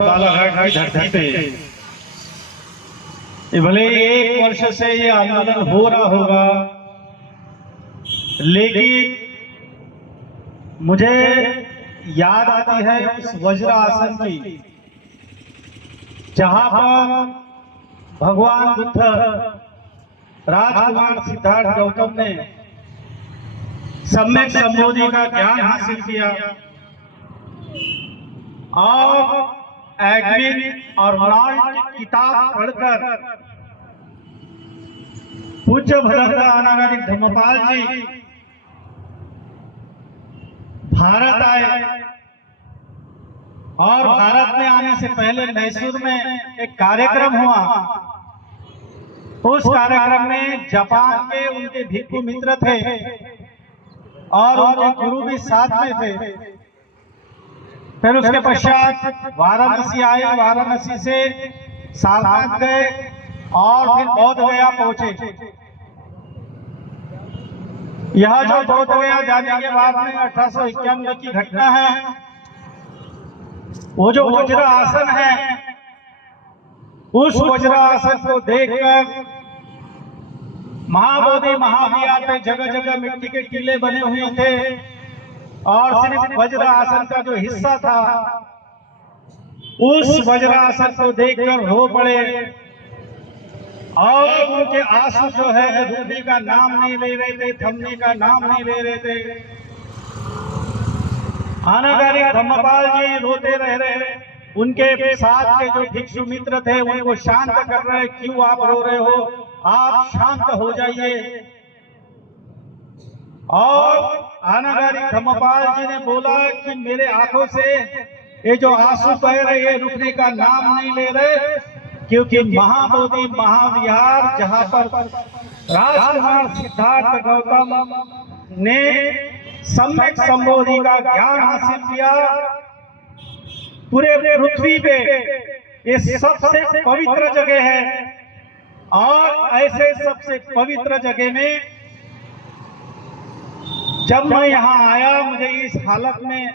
बालाघाट की धरती पे भले 1 वर्ष से ये आंदोलन हो रहा होगा, लेकिन मुझे याद आती है उस वज्र आसन की, जहां पर भगवान बुद्ध राजकुमार सिद्धार्थ गौतम ने सम्यक संबोधि का ज्ञान हासिल किया और एडविन और नॉल्ट की किताब पढ़कर पूज्य भदंता अनागारिक धम्मपाल जी भारत आए और भारत में आने से पहले मैसूर में एक कार्यक्रम हुआ। उस कार्यक्रम में जापान के उनके भिक्षु मित्र थे और उनके गुरु भी साथ में थे। फिर उसके पश्चात वाराणसी आए, वाराणसी से सारनाथ गए और फिर बौद्ध गया पहुंचे। यह जो बौद्ध गया जाने के बाद में 1891 की घटना है, वो जो वज्र आसन है, उस वज्र आसन को देखकर महाबोधि महाविहार पे जगह जगह मिट्टी के टीले बने हुए थे और सिर्फ वज्र आसन का जो हिस्सा था, उस वज्र आसन को देखकर रो पड़े और उनके आंसू जो है रुकने का नाम नहीं ले रहे थे, थमने का नाम नहीं ले रहे थे। अनागारिक धम्मपाल जी रोते रह रहे, उनके साथ के जो भिक्षु मित्र थे उनको शांत कर रहे, क्यों आप रो रहे हो, आप शांत हो जाइए। और अनागारिक धम्मपाल जी ने बोला कि मेरे आंखों से ये जो आंसू बह रहे हैं रुकने का नाम नहीं ले रहे, क्योंकि महाबोधि महाविहार जहां पर राजकुमार सिद्धार्थ गौतम ने सम्यक संबोधि का ज्ञान हासिल किया, पूरे पृथ्वी पे ये सबसे पवित्र जगह है। और ऐसे सबसे पवित्र जगह में जब मैं यहाँ आया, मुझे इस हालत में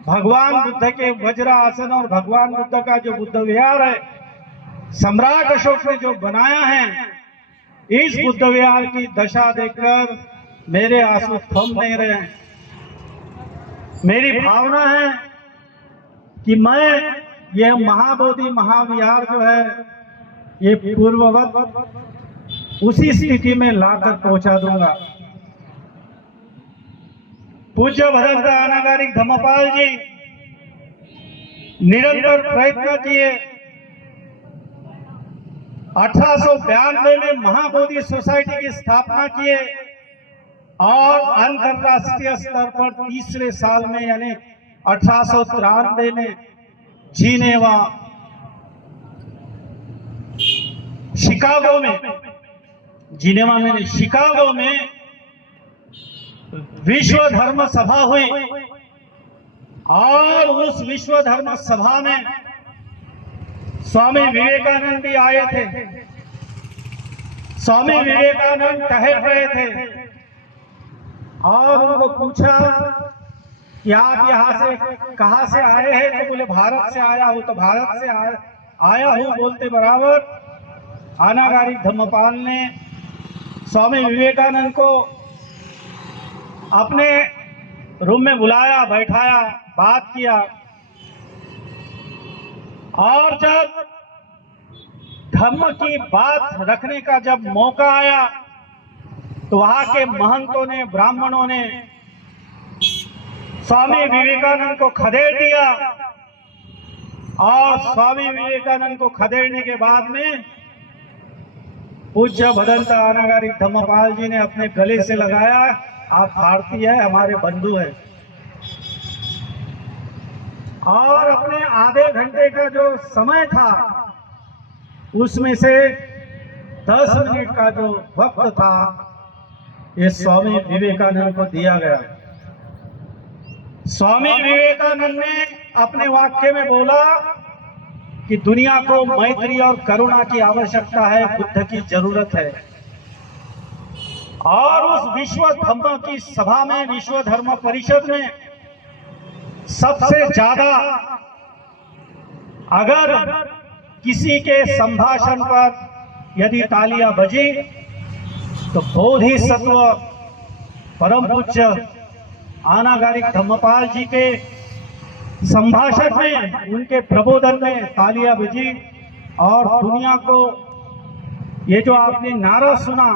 भगवान बुद्ध के वज्र आसन और भगवान बुद्ध का जो बुद्ध विहार है, सम्राट अशोक ने जो बनाया है, इस बुद्ध विहार की दशा देखकर मेरे आंसू थम नहीं रहे हैं। मेरी भावना है कि मैं यह महाबोधि महाविहार जो है ये पूर्ववत उसी स्थिति में लाकर पहुंचा दूंगा। पूज्य भदंता अनागारिक धम्मपाल जी निरंतर प्रयत्न किए। 1892 में महाबोधि सोसाइटी की स्थापना किए और अंतरराष्ट्रीय स्तर पर तीसरे साल में यानी 1893 में जिनेवा शिकागो में शिकागो में विश्व धर्म सभा हुई और उस विश्व धर्म सभा में स्वामी विवेकानंद भी आए थे। स्वामी विवेकानंद टहल रहे थे और उनको पूछा कि आप यहाँ से कहाँ से आए हैं? तो बोले भारत से आया हूँ। तो भारत से आया हूँ बोलते बराबर अनागारिक धम्मपाल ने स्वामी विवेकानंद को अपने रूम में बुलाया, बैठाया, बात किया और जब धर्म की बात रखने का जब मौका आया तो वहां के महंतों ने, ब्राह्मणों ने स्वामी विवेकानंद को खदेड़ दिया और स्वामी विवेकानंद को खदेड़ने के बाद में पूज्य भदंता अनागारिक धम्मपाल जी ने अपने गले से लगाया, आप भारतीय है, हमारे बंधु हैं। और अपने आधे घंटे का जो समय था उसमें से 10 मिनट का जो वक्त था ये स्वामी विवेकानंद को दिया गया। स्वामी विवेकानंद ने अपने वाक्य में बोला कि दुनिया को मैत्री और करुणा की आवश्यकता है, बुद्ध की जरूरत है। और उस विश्व धर्म की सभा में, विश्व धर्म परिषद में सबसे ज्यादा अगर किसी के संभाषण पर यदि तालियां बजी तो बोधिसत्व परम पूज्य आनागारिक धम्मपाल जी के संभाषण में, उनके प्रबोधन में तालियां बजी और दुनिया को ये जो आपने नारा सुना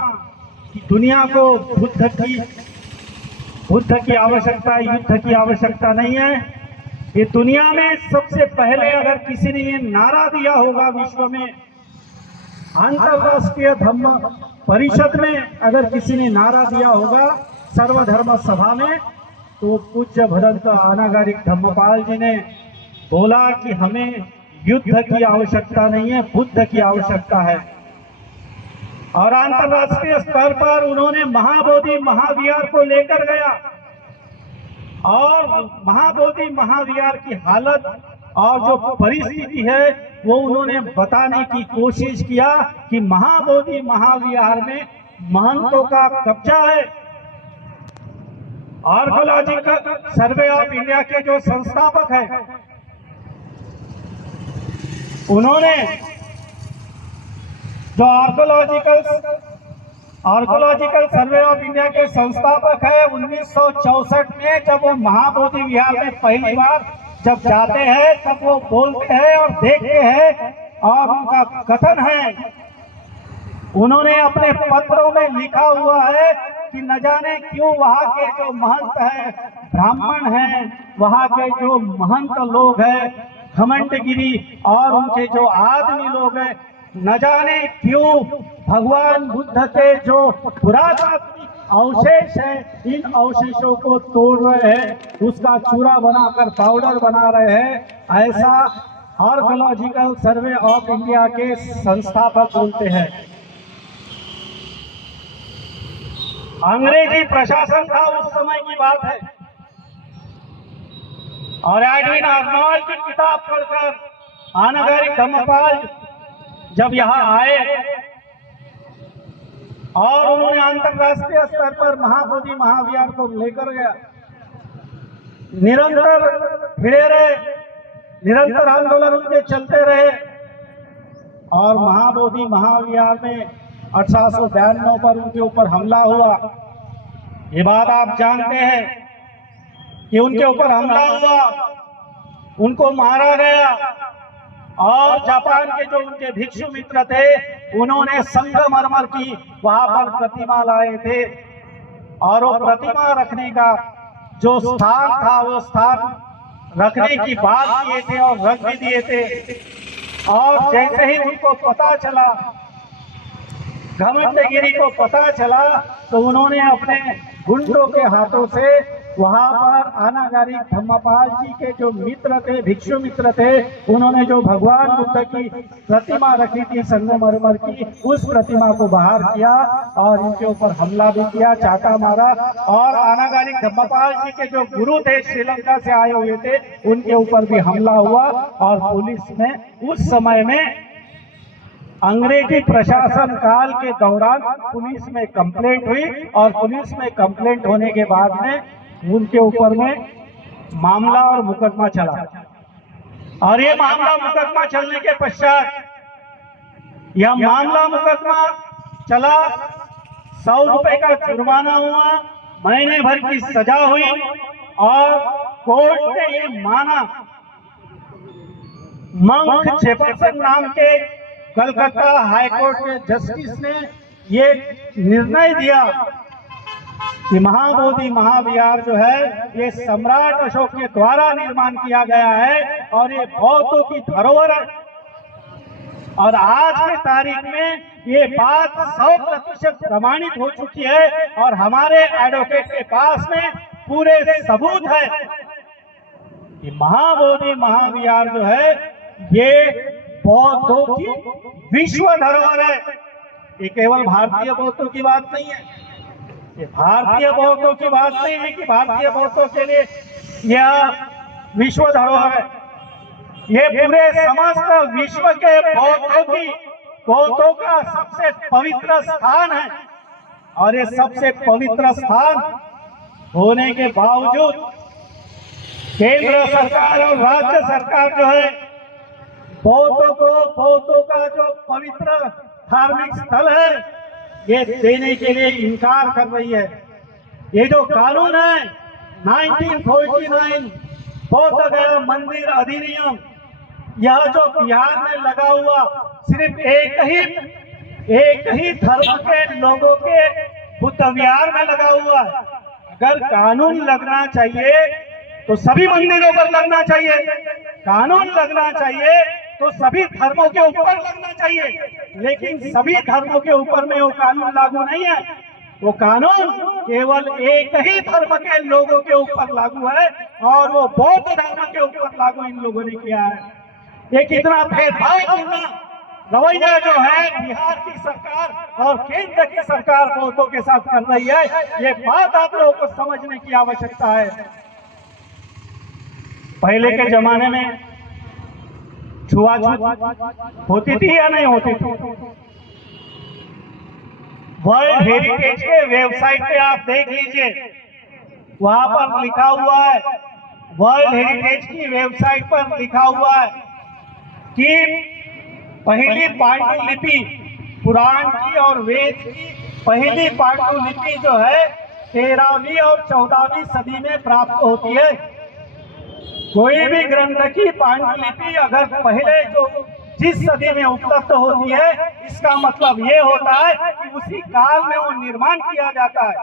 कि दुनिया को बुद्ध की आवश्यकता, युद्ध की आवश्यकता नहीं है। ये दुनिया में सबसे पहले अगर किसी ने ये नारा दिया होगा विश्व में, अंतरराष्ट्रीय धम्म परिषद में अगर किसी ने नारा दिया होगा सर्वधर्म सभा में, तो पूज्य भदंत आनागारिक धम्मपाल जी ने बोला कि हमें युद्ध की आवश्यकता नहीं है, बुद्ध की आवश्यकता है। और अंतरराष्ट्रीय स्तर पर उन्होंने महाबोधि महाविहार को लेकर गया और महाबोधि महाविहार की हालत और जो परिस्थिति है वो उन्होंने बताने की कोशिश किया कि महाबोधि महाविहार में महंतों का कब्जा है। आर्कोलॉजिकल सर्वे ऑफ इंडिया के जो संस्थापक हैं, उन्होंने जो आर्कोलॉजिकल सर्वे ऑफ इंडिया के संस्थापक है, 1964 में जब वो महाबोधि विहार में पहली बार जब जाते हैं तब वो बोलते हैं और देखते हैं और उनका कथन है, उन्होंने अपने पत्रों में लिखा हुआ है कि न जाने क्यों वहाँ के जो महंत हैं, ब्राह्मण हैं, वहाँ के जो महंत लोग हैं, घमंडगिरी और उनके जो आदमी लोग हैं, न जाने क्यों भगवान बुद्ध के जो पुरातात्विक अवशेष है, इन अवशेषों को तोड़ रहे हैं, उसका चूरा बनाकर पाउडर बना रहे हैं। ऐसा आर्कोलॉजिकल सर्वे ऑफ इंडिया के संस्थापक बोलते हैं। अंग्रेजी प्रशासन था उस समय की बात है, और एडविन आर्नोल्ड की किताब पढ़कर आनागारिक धम्मपाल जब यहाँ आए और उन्होंने अंतरराष्ट्रीय स्तर पर महाबोधि महाविहार को लेकर गया, निरंतर भिड़े रहे, निरंतर आंदोलन उनके चलते रहे और महाबोधि महाविहार में 1892 पर उनके ऊपर हमला हुआ। ये बात आप जानते हैं कि उनके ऊपर हमला हुआ, उनको मारा गया और जापान के जो उनके भिक्षु मित्र थे उन्होंने संगमरमर की वहां पर प्रतिमा लाए थे और वो प्रतिमा रखने का जो स्थान था वो स्थान रखने की बात किए थे और रख भी दिए थे। और जैसे ही उनको पता चला, घमंडगिरी को पता चला, तो उन्होंने अपने गुंडों के हाथों से वहां पर आनागारिक धम्मपाल जी के जो मित्र थे, भिक्षु मित्र थे, उन्होंने जो भगवान बुद्ध की प्रतिमा रखी थी संगमरमर की, उस प्रतिमा को बाहर किया और उनके ऊपर हमला भी किया, चाटा मारा। और आनागारिक धम्मपाल जी के जो गुरु थे, श्रीलंका से आए हुए थे, उनके ऊपर भी हमला हुआ और पुलिस ने उस समय में अंग्रेजी प्रशासन काल के दौरान पुलिस में कंप्लेंट हुई और पुलिस में कंप्लेंट होने के बाद में उनके ऊपर में मामला और मुकदमा चला। और ये मामला मुकदमा चलने के पश्चात यह मामला मुकदमा चला, 100 रुपए का जुर्माना हुआ, महीने भर की सजा हुई और कोर्ट ने ये माना, मंक जेफरसन नाम के कलकत्ता हाई कोर्ट के जस्टिस ने ये निर्णय दिया कि महाबोधि महाविहार जो है ये सम्राट अशोक के द्वारा निर्माण किया गया है और ये बौद्धों की धरोहर है। और आज की तारीख में ये बात 100% प्रमाणित हो चुकी है और हमारे एडवोकेट के पास में पूरे सबूत है कि महाबोधि महाविहार जो है ये बौद्धों की विश्व धरोहर है। ये केवल भारतीय बौद्धों की बात नहीं है, ये भारतीय बौद्धों की बात नहीं है कि भारतीय बौद्धों के लिए यह विश्व धरोहर है। ये पूरे समस्त विश्व के बौद्धों का सबसे पवित्र स्थान है और ये सबसे पवित्र स्थान होने के बावजूद केंद्र सरकार और राज्य सरकार जो है बौद्धों का जो पवित्र धार्मिक स्थल है ये देने के लिए इनकार कर रही है। ये जो कानून है 1949 बौद्ध गया मंदिर अधिनियम, यह जो बिहार में लगा हुआ सिर्फ एक ही धर्म के लोगों के बुद्ध विहार में लगा हुआ है। अगर कानून लगना चाहिए तो सभी मंदिरों पर लगना चाहिए, कानून लगना चाहिए तो सभी धर्मों के ऊपर लगना चाहिए, लेकिन सभी धर्मों के ऊपर में वो कानून लागू नहीं है। वो कानून केवल एक ही धर्म के लोगों के ऊपर लागू है और वो बौद्ध धर्म के ऊपर लागू इन लोगों ने किया है। ये कितना भेदभावपूर्ण रवैया जो है बिहार की सरकार और केंद्र की सरकार बौद्धों के साथ कर रही है, ये बात आप लोगों को समझने की आवश्यकता है। पहले के जमाने में छुआछूत होती थी या नहीं होती थी? वर्ल्ड हेरिटेज के वेबसाइट पे आप देख लीजिए, वहां पर लिखा हुआ है, वर्ल्ड हेरिटेज की वेबसाइट पर लिखा हुआ है कि पहली पांडुलिपि पुराण की और वेद की पहली पांडुलिपि जो है 13वीं और 14वीं सदी में प्राप्त होती है। कोई भी ग्रंथ की पांडुलिपि अगर पहले जो जिस सदी में उपलब्ध होती है, इसका मतलब ये होता है कि उसी काल में वो निर्माण किया जाता है।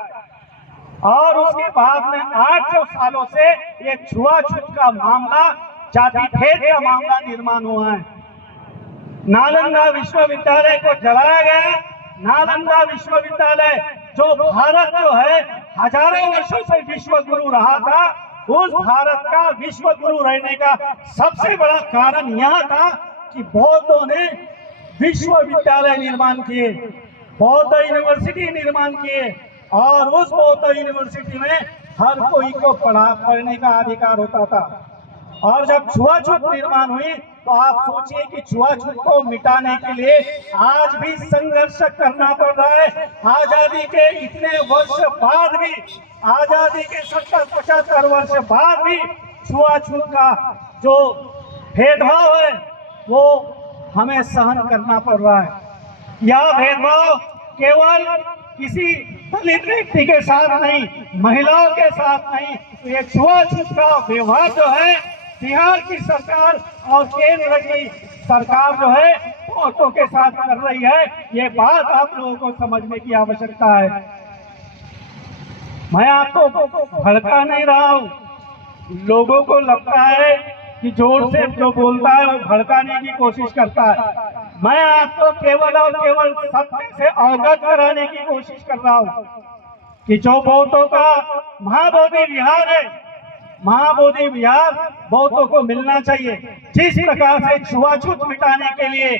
और उसके बाद में 800 सालों से ये छुआछूत का मामला, जाति भेद का मामला निर्माण हुआ है। नालंदा विश्वविद्यालय को जलाया गया। नालंदा विश्वविद्यालय जो भारत जो है हजारों वर्षों से विश्व गुरु रहा था, उस भारत का विश्व गुरु रहने का सबसे बड़ा कारण यह था कि बौद्धों ने विश्वविद्यालय निर्माण किए, बौद्ध यूनिवर्सिटी निर्माण किए और उस बौद्ध यूनिवर्सिटी में हर कोई को पढ़ने का अधिकार होता था। और जब छुआछूत निर्माण हुई तो आप सोचिए कि छुआछूत को मिटाने के लिए आज भी संघर्ष करना पड़ रहा है। आजादी के इतने वर्ष बाद भी, आजादी के 70-75 वर्ष बाद भी छुआछूत का जो भेदभाव है वो हमें सहन करना पड़ रहा है। यह भेदभाव केवल किसी दलित व्यक्ति के साथ नहीं, महिलाओं के साथ नहीं, तो ये छुआछूत का व्यवहार जो है बिहार की सरकार और केंद्र की सरकार जो है बौद्धों के साथ कर रही है। ये बात आप लोगों को समझने की आवश्यकता है। मैं आपको भड़का नहीं रहा हूँ। लोगों को लगता है कि जोर से जो बोलता है वो भड़काने की कोशिश करता है। मैं आपको केवल और केवल सत्य से अवगत कराने की कोशिश कर रहा हूँ कि जो बौद्धों का महाबोधि विहार है, महाबोधि विहार बौद्धों को मिलना चाहिए। जिस प्रकार से छुआछूत मिटाने के लिए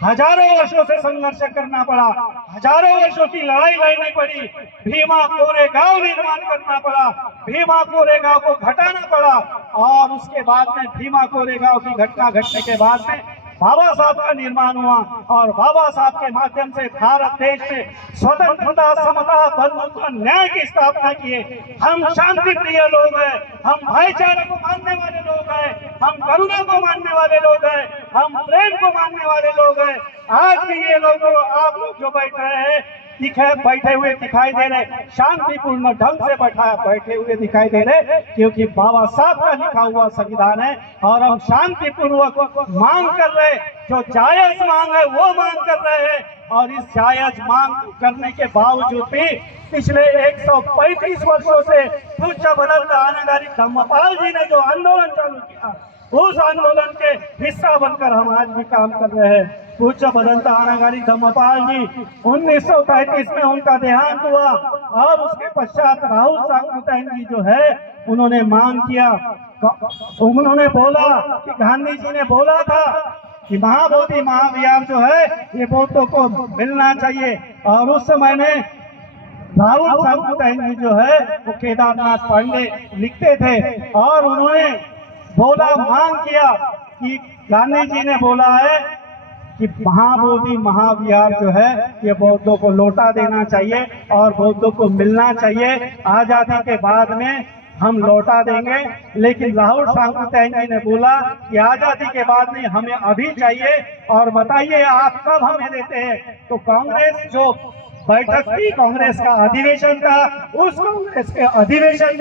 हजारों वर्षों से संघर्ष करना पड़ा, हजारों वर्षों की लड़ाई लड़नी पड़ी, भीमा कोरेगांव निर्माण करना पड़ा, भीमा कोरेगांव को घटाना पड़ा और उसके बाद में भीमा कोरेगांव की घटना घटने के बाद में बाबा साहब का निर्माण हुआ और बाबा साहब के माध्यम से भारत देश में स्वतंत्रता, समता, बंधुत्व, न्याय की स्थापना किए। हम शांति प्रिय लोग हैं, हम भाईचारे को मानने वाले लोग हैं, हम करुणा को मानने वाले लोग हैं, हम प्रेम को मानने वाले लोग हैं। आज भी ये लोग, आप लोग जो बैठ रहे हैं, बैठे हुए दिखाई दे रहे, शांतिपूर्ण ढंग से बैठे हुए दिखाई दे रहे, क्योंकि बाबा साहब का लिखा हुआ संविधान है और हम शांतिपूर्वक मांग कर रहे, जो जायज मांग है वो मांग कर रहे हैं। और इस जायज मांग करने के बावजूद भी पिछले 135 वर्षों से पूज्य भदंत आनागारी धम्मपाल जी ने जो आंदोलन चालू किया, उस आंदोलन के हिस्सा बनकर हम आज भी काम कर रहे हैं। पूज्य भदंत आनागारी धम्मपाल जी 1933 में उनका देहांत हुआ और उसके पश्चात राहुल सांगमुताइन जी जो है उन्होंने मांग किया, उन्होंने बोला कि गांधी जी ने बोला था कि महाबोधि महाविहार जो है ये बौद्धों को मिलना चाहिए। और उस समय में राहुल सांगमुताइन जी जो है वो केदारनाथ पांडे लिखते थे और उन्होंने बोला, मांग किया कि गांधी जी ने बोला है कि महाबोधि महाविहार जो है ये बौद्धों को लौटा देना चाहिए और बौद्धों को मिलना चाहिए। आजादी के बाद में हम लौटा देंगे। लेकिन राहुल सांकुतेन जी ने बोला कि आजादी के बाद नहीं, हमें अभी चाहिए, और बताइए आप कब हमें देते हैं। तो कांग्रेस जो बैठक थी, कांग्रेस का अधिवेशन था, उस कांग्रेस के अधिवेशन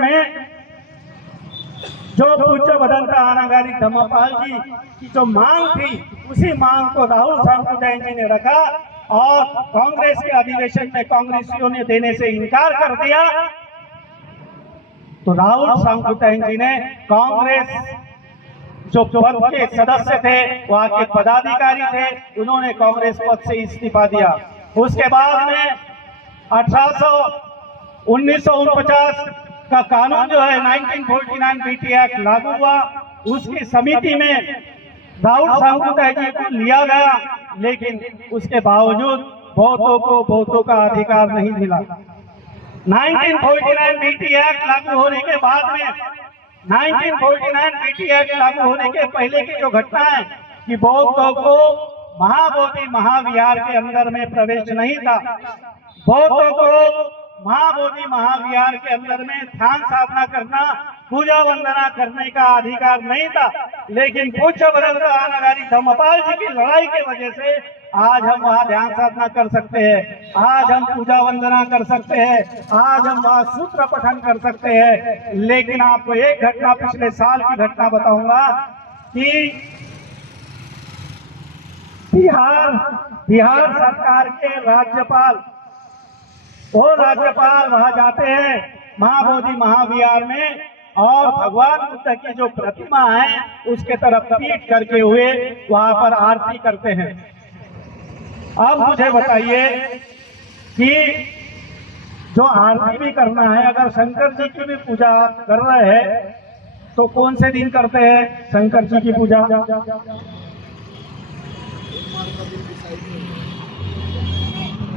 में जो पूज्य भदंत अनागारी धम्मपाल जी की जो मांग थी, उसी मांग को राहुल सांकुतेन जी ने रखा, और कांग्रेस के अधिवेशन में कांग्रेसियों ने देने से इनकार कर दिया। तो राहुल सांकुतेन जी ने कांग्रेस जो पद के सदस्य थे, वहां के पदाधिकारी थे, उन्होंने कांग्रेस पद से इस्तीफा दिया। उसके बाद में 1949 का कानून जो है 1949 बीटी एक्ट लागू हुआ। उसकी समिति में राहुल सांकुतेन जी को लिया गया, लेकिन उसके बावजूद बहुतों को बहुतों का अधिकार नहीं मिला। 1949 बीटी एक्ट लागू होने के बाद में 1949 बीटी एक्ट लागू होने के पहले की जो घटना है कि बौद्धों को महाबोधि महाविहार के अंदर में प्रवेश नहीं था। बौद्धों को महाबोधि महाविहार के अंदर में ध्यान साधना करना, पूजा वंदना करने का अधिकार नहीं था। लेकिन पूज्य भदंत अनागारी धम्मपाल जी की लड़ाई के वजह से आज हम वहाँ ध्यान साधना कर सकते हैं, आज हम पूजा वंदना कर सकते हैं, आज हम वहाँ सूत्र पठन कर सकते हैं। लेकिन आपको एक घटना, पिछले साल की घटना बताऊंगा कि बिहार सरकार के राज्यपाल वहां जाते हैं महाबोधि महाविहार में, और भगवान बुद्ध की जो प्रतिमा है उसके तरफ पीठ करके हुए वहां पर आरती करते हैं। अब मुझे बताइए कि जो आरती भी करना है, अगर शंकर जी की भी पूजा कर रहे हैं तो कौन से दिन करते हैं शंकर जी की पूजा?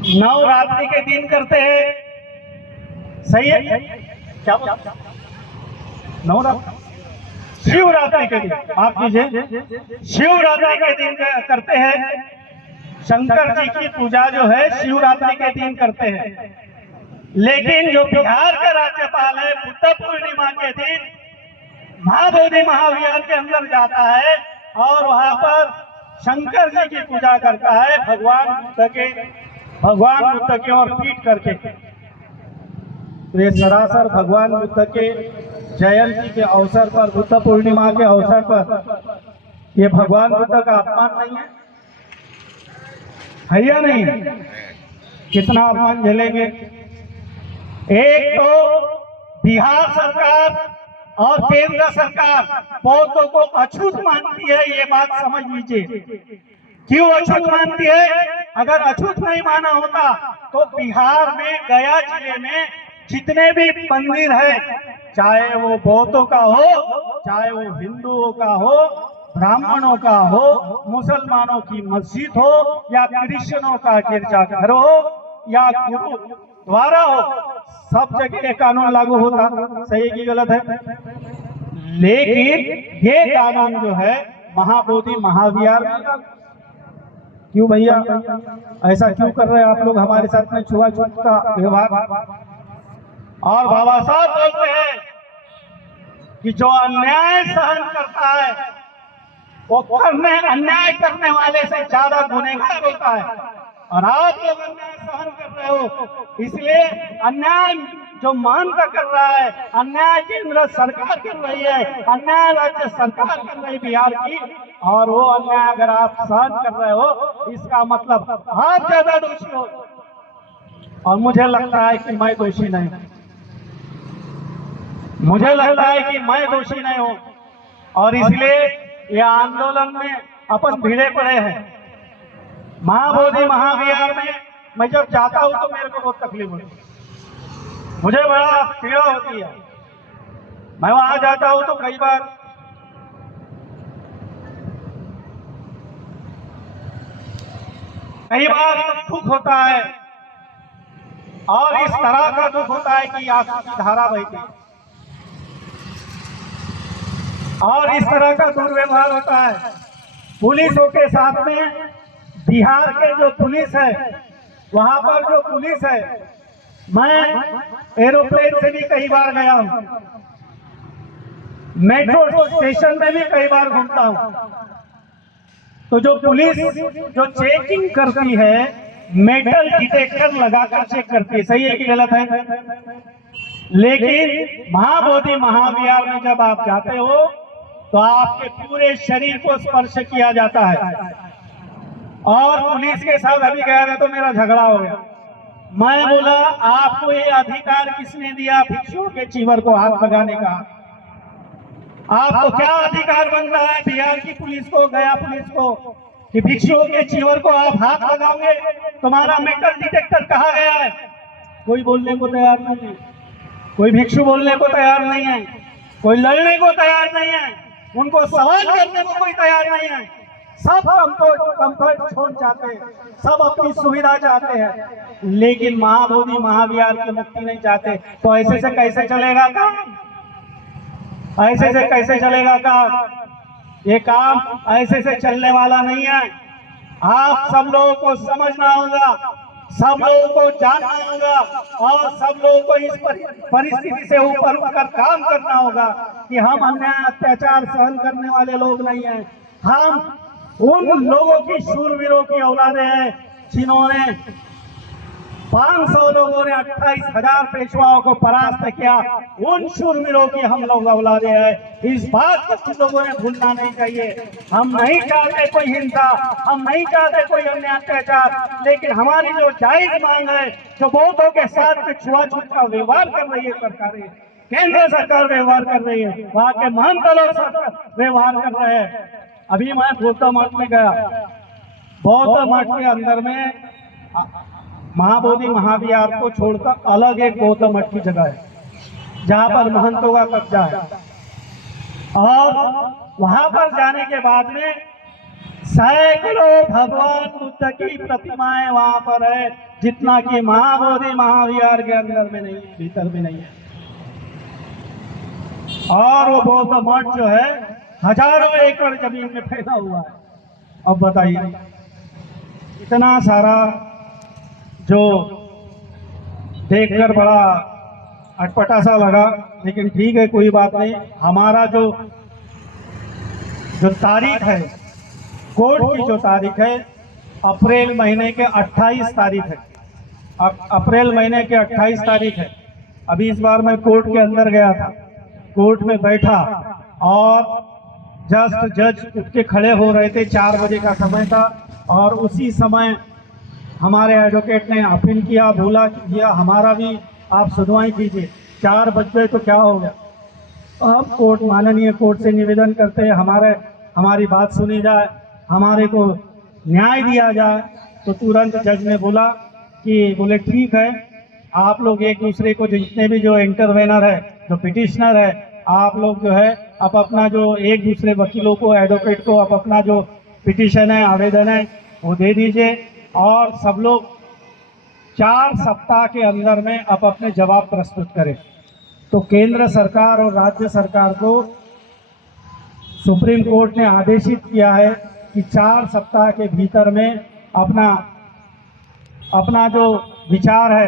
नवरात्रि के दिन करते हैं, सही है क्या? नवरात्रि, शिवरात्रि के दिन, आप कीजिए, शिवरात्रि के दिन करते हैं। शंकर जी की पूजा जो है शिवरात्रि के दिन करते हैं। लेकिन जो बिहार का राज्यपाल है, बुद्ध पूर्णिमा के दिन महाबोधि महाविहार के अंदर जाता है और वहां पर शंकर जी की पूजा करता है, भगवान बुद्ध के और पीठ करके। तो ये सरासर भगवान बुद्ध के जयंती के अवसर पर, बुद्ध पूर्णिमा के अवसर पर, ये भगवान बुद्ध का अपमान नहीं है या नहीं? कितना अपमान झेलेंगे? एक तो बिहार सरकार और केंद्र सरकार बौद्धों को अछूत मानती है, ये बात समझ लीजिए। क्यों अछूत मानती है? अगर अछूत नहीं माना होता तो बिहार में गया जिले में जितने भी मंदिर है, चाहे वो बौद्धों का हो, चाहे वो हिंदुओं का हो, ब्राह्मणों का हो, मुसलमानों की मस्जिद हो, या क्रिश्चियनों का गिरजाघर हो, या गुरुद्वारा हो, सब जगह कानून लागू होता। सही की गलत है? लेकिन ये कानून जो है महाबोधि महाविहार में, क्यों भैया ऐसा क्यों कर रहे हैं आप लोग हमारे साथ में छुआछूत का व्यवहार? और बाबा साहब बोलते हैं कि जो अन्याय सहन करता है वो अन्याय करने वाले से ज्यादा गुनहगार होता है। और आप लोग अन्याय सहन कर रहे हो, इसलिए अन्याय जो मानता कर रहा है, अन्याय केंद्र सरकार कर रही है, अन्याय राज्य सरकार कर रही बिहार की, और वो अन्याय अगर आप सहन कर रहे हो, इसका मतलब आप ज्यादा दोषी हो। और मुझे लगता है कि मैं दोषी नहीं, मुझे लगता है कि मैं दोषी नहीं हूं, और इसलिए ये आंदोलन में अपन भिड़े पड़े हैं। महाबोधि महाविहार में मैं जब जाता हूं तो मेरे को बहुत तकलीफ होती है, मुझे बड़ा पीड़ा होती है। मैं वहां जाता हूं तो कई बार दुख होता है, और इस तरह का दुख होता है कि आंसू की धारा बहती है, और इस तरह का दुर्व्यवहार होता है पुलिसों के साथ में। बिहार के जो पुलिस है, वहां पर जो पुलिस है मैं एरोप्लेन से भी कई बार गया हूं, मेट्रो स्टेशन में भी कई बार घूमता हूं। तो जो पुलिस जो चेकिंग करती है, मेटल डिटेक्टर लगाकर चेक करती है, सही है कि गलत है? लेकिन महाबोधि महाविहार में जब आप जाते हो तो आपके पूरे शरीर को स्पर्श किया जाता है। और पुलिस के साथ अभी गया था तो मेरा झगड़ा हो गया। मैं बोला, आपको ये अधिकार किसने दिया भिक्षुओं के चीवर को हाथ लगाने का? आपको क्या अधिकार बन रहा है बिहार की पुलिस को, गया पुलिस को, कि भिक्षुओं के चीवर को आप हाथ लगाओगे? तुम्हारा मेटल डिटेक्टर कहाँ गया है? कोई बोलने को तैयार नहीं है, कोई भिक्षु बोलने को तैयार नहीं है, कोई लड़ने को तैयार नहीं है, उनको सवाल करने को कोई तैयार नहीं है। सब कंफर्ट छोड़ जाते हैं, सब अपनी सुविधा चाहते हैं, लेकिन महाबोधि महाविहार की मुक्ति नहीं चाहते। तो ऐसे से कैसे चलेगा काम? ऐसे से कैसे चलेगा काम? ये काम ऐसे से चलने वाला नहीं है। आप सब लोगों को समझना होगा, सब लोगों को जानना होगा और सब लोगों को इस परिस्थिति से ऊपर उठकर काम करना होगा कि हम अन्याय अत्याचार सहन करने वाले लोग नहीं हैं। हम उन लोगों की शूरवीरों की औलादे हैं जिन्होंने 500 लोगों ने 28,000 पेशवाओं को परास्त किया। उन शूरवीरों की हम लोग औलादे हैं। इस बात को तुम लोगों ने भूलना नहीं चाहिए। हम नहीं चाहते कोई हिंसा, हम नहीं चाहते कोई अन्य अत्याचार, लेकिन हमारी जो जायज मांग है, जो बौद्धों के साथ में छुआछूत का व्यवहार कर रही है सरकारें, केंद्र सरकार व्यवहार कर रही है, वहाँ के महंत लोग व्यवहार कर रहे हैं। अभी मैं बौद्ध मठ में गया, बौद्ध मठ के अंदर में महाबोधि महाविहार को छोड़कर अलग एक बौद्ध मठ की जगह है जहां पर महंतों का कब्जा है। और वहां पर जाने के बाद में सैकड़ों भगवान बुद्ध की प्रतिमाएं वहां पर है, जितना कि महाबोधि महाविहार के अंदर में नहीं है, भीतर में नहीं है। और वो बौद्ध मठ जो है हजारों एकड़ जमीन में फैला हुआ है। अब बताइए, इतना सारा जो देखकर बड़ा अटपटा सा लगा, लेकिन ठीक है, कोई बात नहीं। हमारा जो तारीख है, कोर्ट की जो तारीख है, अप्रैल महीने के 28 तारीख है। अप्रैल महीने के 28 तारीख है। अभी इस बार मैं कोर्ट के अंदर गया था, कोर्ट में बैठा और जस्ट जज उठ के खड़े हो रहे थे। 4 बजे का समय था और उसी समय हमारे एडवोकेट ने अपील किया, बोला किया हमारा भी आप सुनवाई कीजिए। 4 बज गए तो क्या हो गया? अब कोर्ट, माननीय कोर्ट से निवेदन करते हैं हमारी बात सुनी जाए, हमारे को न्याय दिया जाए। तो तुरंत जज ने बोले ठीक है, आप लोग एक दूसरे को, जितने भी जो इंटरवेनर है, जो पिटिशनर है, आप लोग जो है अब अपना जो एक दूसरे वकीलों को, एडवोकेट को अब अपना जो पिटिशन है, आवेदन है, वो दे दीजिए और सब लोग 4 सप्ताह के अंदर में अब अपने जवाब प्रस्तुत करें। तो केंद्र सरकार और राज्य सरकार को सुप्रीम कोर्ट ने आदेशित किया है कि 4 सप्ताह के भीतर में अपना जो विचार है,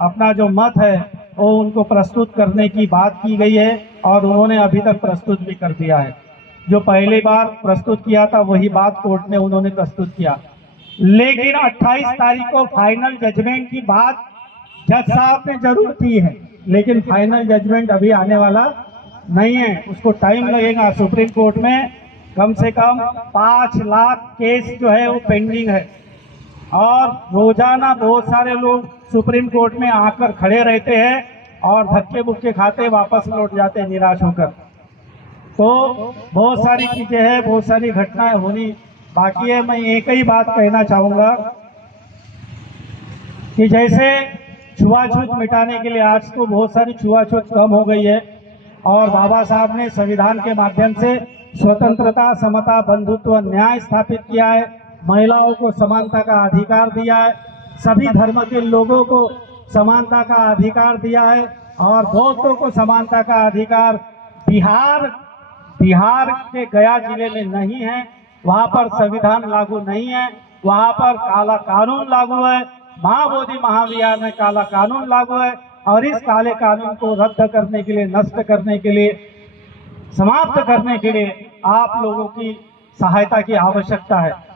अपना जो मत है, वो उनको प्रस्तुत करने की बात की गई है और उन्होंने अभी तक प्रस्तुत भी कर दिया है। जो पहली बार प्रस्तुत किया था वही बात कोर्ट ने उन्होंने प्रस्तुत किया, लेकिन 28 तारीख को फाइनल जजमेंट की बात जज साहब ने जरूर की है, लेकिन फाइनल जजमेंट अभी आने वाला नहीं है, उसको टाइम लगेगा। सुप्रीम कोर्ट में कम से कम 5 लाख केस जो है वो पेंडिंग है और रोजाना बहुत सारे लोग सुप्रीम कोर्ट में आकर खड़े रहते हैं और धक्के बुक्के खाते वापस लौट जाते हैं निराश होकर। तो बहुत सारी चीजें हैं, बहुत सारी घटनाएं होनी बाकी है। मैं एक ही बात कहना चाहूंगा कि जैसे छुआछूत मिटाने के लिए आज तो बहुत सारी छुआछूत कम हो गई है और बाबा साहब ने संविधान के माध्यम से स्वतंत्रता, समता, बंधुत्व, न्याय स्थापित किया है, महिलाओं को समानता का अधिकार दिया है, सभी धर्म के लोगों को समानता का अधिकार दिया है और बौद्धों को समानता का अधिकार बिहार के गया जिले में नहीं है। वहाँ पर संविधान लागू नहीं है, वहाँ पर काला कानून लागू है। महाबोधि महाविहार में काला कानून लागू है और इस काले कानून को रद्द करने के लिए, नष्ट करने के लिए, समाप्त करने के लिए आप लोगों की सहायता की आवश्यकता है।